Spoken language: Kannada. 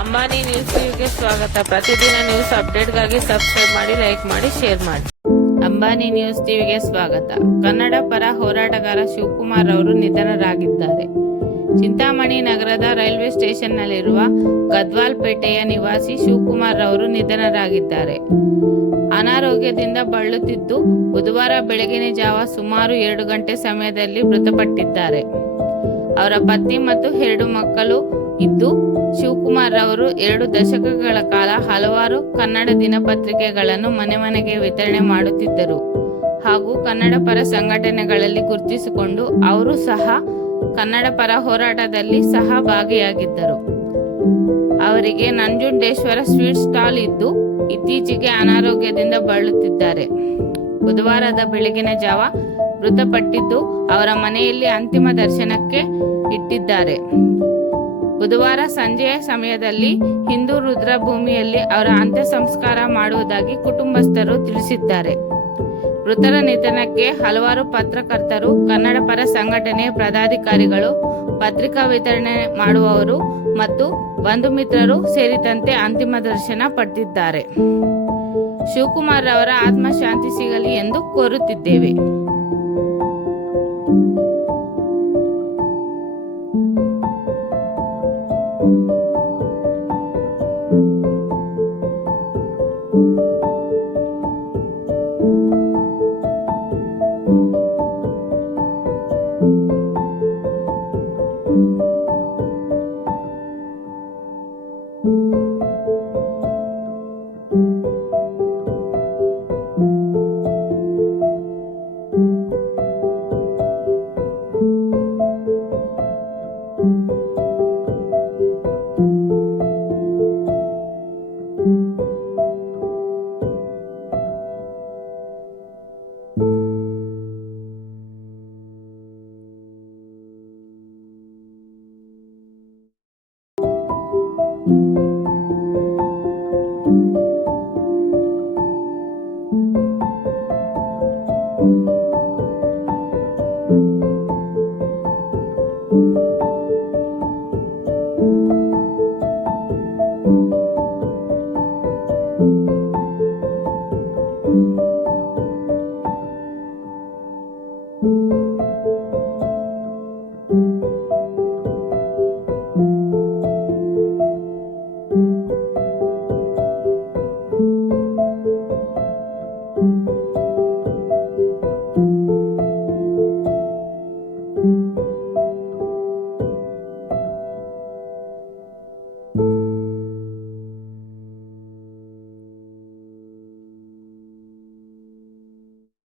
ಅಂಬಾನಿ ನ್ಯೂಸ್ ಟಿವಿಗೆ ಸ್ವಾಗತ. ಪ್ರತಿದಿನ ನ್ಯೂಸ್ ಅಪ್ಡೇಟ್ಗಾಗಿ ಸಬ್ಸ್ಕ್ರೈಬ್ ಮಾಡಿ, ಲೈಕ್ ಮಾಡಿ, ಶೇರ್ ಮಾಡಿ. ಅಂಬಾನಿ ನ್ಯೂಸ್ ಟಿವಿಗೆ ಸ್ವಾಗತ. ಕನ್ನಡ ಪರ ಹೋರಾಟಗಾರ ಶಿವಕುಮಾರ್ ಅವರು ನಿಧನರಾಗಿದ್ದಾರೆ. ಚಿಂತಾಮಣಿ ನಗರದ ರೈಲ್ವೆ ಸ್ಟೇಷನ್ನಲ್ಲಿರುವ ಗದ್ವಾಲ್ ಪೇಟೆಯ ನಿವಾಸಿ ಶಿವಕುಮಾರ್ ಅವರು ನಿಧನರಾಗಿದ್ದಾರೆ. ಅನಾರೋಗ್ಯದಿಂದ ಬಳಲುತ್ತಿದ್ದು ಬುಧವಾರ ಬೆಳಗಿನ ಜಾವ ಸುಮಾರು 2 ಗಂಟೆ ಸಮಯದಲ್ಲಿ ಮೃತಪಟ್ಟಿದ್ದಾರೆ. ಅವರ ಪತ್ನಿ ಮತ್ತು 2 ಮಕ್ಕಳು ಇದ್ದು, ಶಿವಕುಮಾರ್ ಅವರು 2 ದಶಕಗಳ ಕಾಲ ಹಲವಾರು ಕನ್ನಡ ದಿನಪತ್ರಿಕೆಗಳನ್ನು ಮನೆ ಮನೆಗೆ ವಿತರಣೆ ಮಾಡುತ್ತಿದ್ದರು ಹಾಗೂ ಕನ್ನಡ ಪರ ಸಂಘಟನೆಗಳಲ್ಲಿ ಗುರುತಿಸಿಕೊಂಡು ಅವರು ಸಹ ಕನ್ನಡ ಪರ ಹೋರಾಟದಲ್ಲಿ ಸಹ ಭಾಗಿಯಾಗಿದ್ದರು. ಅವರಿಗೆ ನಂಜುಂಡೇಶ್ವರ ಸ್ವೀಟ್ ಸ್ಟಾಲ್ ಇದ್ದು ಇತ್ತೀಚೆಗೆ ಅನಾರೋಗ್ಯದಿಂದ ಬಳಲುತ್ತಿದ್ದಾರೆ. ಬುಧವಾರದ ಬೆಳಗಿನ ಜಾವ ಮೃತಪಟ್ಟಿದ್ದು ಅವರ ಮನೆಯಲ್ಲಿ ಅಂತಿಮ ದರ್ಶನಕ್ಕೆ ಇಟ್ಟಿದ್ದಾರೆ. ಬುಧವಾರ ಸಂಜೆಯ ಸಮಯದಲ್ಲಿ ಹಿಂದೂ ರುದ್ರಭೂಮಿಯಲ್ಲಿ ಅವರ ಅಂತ್ಯ ಸಂಸ್ಕಾರ ಮಾಡುವುದಾಗಿ ಕುಟುಂಬಸ್ಥರು ತಿಳಿಸಿದ್ದಾರೆ. ಮೃತರ ನಿಧನಕ್ಕೆ ಹಲವಾರು ಪತ್ರಕರ್ತರು, ಕನ್ನಡ ಪರ ಸಂಘಟನೆ ಪದಾಧಿಕಾರಿಗಳು, ಪತ್ರಿಕಾ ವಿತರಣೆ ಮಾಡುವವರು ಮತ್ತು ಬಂಧು ಮಿತ್ರರು ಸೇರಿದಂತೆ ಅಂತಿಮ ದರ್ಶನ ಪಡೆದಿದ್ದಾರೆ. ಶಿವಕುಮಾರ್ ಅವರ ಆತ್ಮಶಾಂತಿ ಸಿಗಲಿ ಎಂದು ಕೋರುತ್ತಿದ್ದೇವೆ.